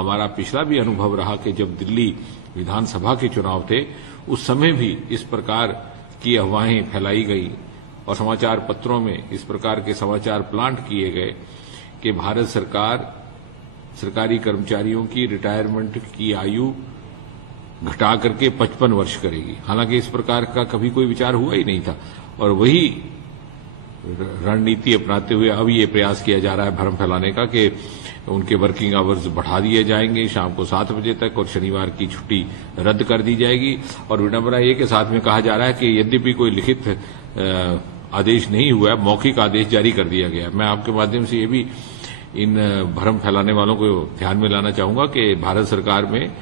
हमारा पिछला भी अनुभव रहा कि जब दिल्ली विधानसभा के चुनाव थे उस समय भी इस प्रकार की अफवाहें फैलाई गई और समाचार पत्रों में इस प्रकार के समाचार प्लांट किए गए कि भारत सरकार सरकारी कर्मचारियों की रिटायरमेंट की आयु घटा करके 55 वर्ष करेगी। हालांकि इस प्रकार का कभी कोई विचार हुआ ही नहीं था और वही रणनीति अपनाते हुए अब ये प्रयास किया जा रहा है भ्रम फैलाने का कि उनके वर्किंग आवर्स बढ़ा दिए जाएंगे शाम को 7 बजे तक और शनिवार की छुट्टी रद्द कर दी जाएगी। और विडंबना ये के साथ में कहा जा रहा है कि यद्यपि कोई लिखित आदेश नहीं हुआ है, मौखिक आदेश जारी कर दिया गया है। मैं आपके माध्यम से ये भी इन भ्रम फैलाने वालों को ध्यान में लाना चाहूंगा कि भारत सरकार में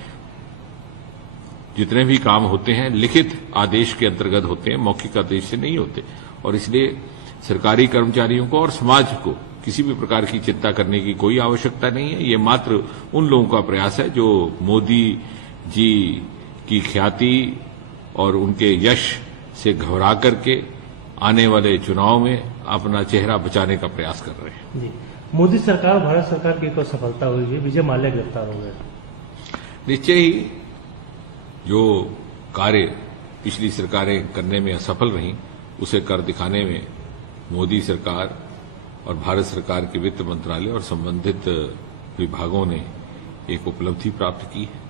जितने भी काम होते हैं लिखित आदेश के अंतर्गत होते हैं, मौखिक आदेश से नहीं होते और इसलिए सरकारी कर्मचारियों को और समाज को किसी भी प्रकार की चिंता करने की कोई आवश्यकता नहीं है। ये मात्र उन लोगों का प्रयास है जो मोदी जी की ख्याति और उनके यश से घबरा करके आने वाले चुनाव में अपना चेहरा बचाने का प्रयास कर रहे हैं। जी, मोदी सरकार भारत सरकार की एक सफलता हुई है, विजय माल्या गिरफ्तार हो गए। निश्चय ही जो कार्य पिछली सरकारें करने में असफल रहीं उसे कर दिखाने में मोदी सरकार और भारत सरकार के वित्त मंत्रालय और संबंधित विभागों ने एक उपलब्धि प्राप्त की है।